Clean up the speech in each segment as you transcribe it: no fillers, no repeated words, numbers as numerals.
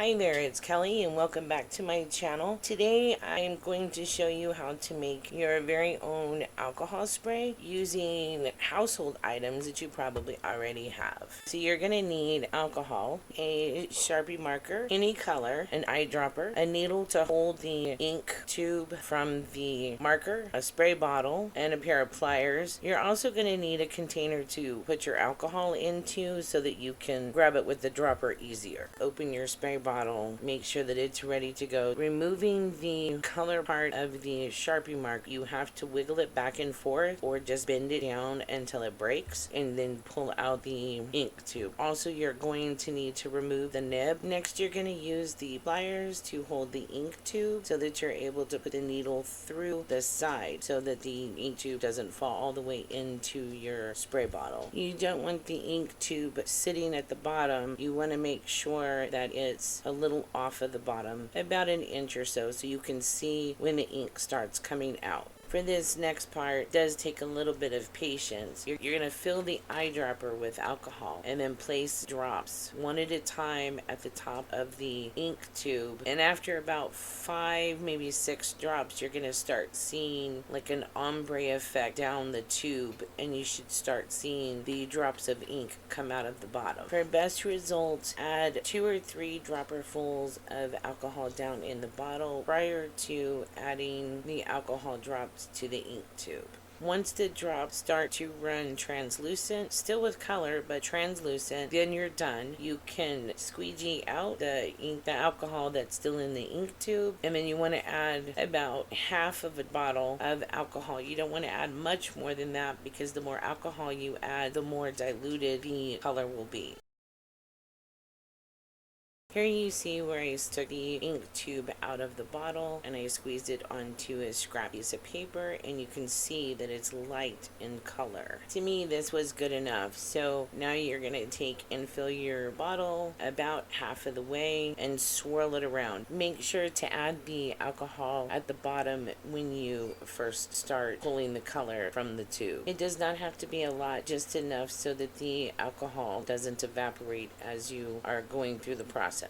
Hi there, it's Kelly and welcome back to my channel. Today I am going to show you how to make your very own alcohol spray using household items that you probably already have. So you're going to need alcohol, a Sharpie marker, any color, an eyedropper, a needle to hold the ink tube from the marker, a spray bottle, and a pair of pliers. You're also going to need a container to put your alcohol into so that you can grab it with the dropper easier. Open your spray bottle, make sure that it's ready to go. Removing the color part of the Sharpie mark, you have to wiggle it back and forth or just bend it down until it breaks and then pull out the ink tube. Also, you're going to need to remove the nib. Next, you're going to use the pliers to hold the ink tube so that you're able to put the needle through the side so that the ink tube doesn't fall all the way into your spray bottle. You don't want the ink tube sitting at the bottom. You want to make sure that it's a little off of the bottom, about an inch or so you can see when the ink starts coming out. For this next part, it does take a little bit of patience. You're going to fill the eyedropper with alcohol and then place drops one at a time at the top of the ink tube. And after about 5, maybe 6 drops, you're going to start seeing like an ombre effect down the tube, and you should start seeing the drops of ink come out of the bottom. For best results, add 2 or 3 dropperfuls of alcohol down in the bottle prior to adding the alcohol drops to the ink tube. Once the drops start to run translucent, still with color but translucent, then you're done. You can squeegee out the ink, the alcohol that's still in the ink tube, and then you want to add about half of a bottle of alcohol. You don't want to add much more than that because the more alcohol you add, the more diluted the color will be. Here you see where I took the ink tube out of the bottle and I squeezed it onto a scrap piece of paper, and you can see that it's light in color. To me, this was good enough. So now you're going to take and fill your bottle about half of the way and swirl it around. Make sure to add the alcohol at the bottom when you first start pulling the color from the tube. It does not have to be a lot, just enough so that the alcohol doesn't evaporate as you are going through the process.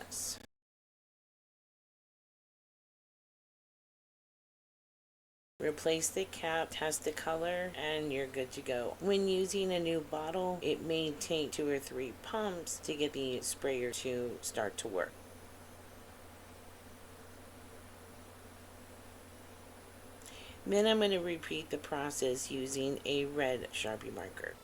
Replace the cap, test the color, and you're good to go. When using a new bottle, it may take 2 or 3 pumps to get the sprayer to start to work. Then I'm going to repeat the process using a red Sharpie marker.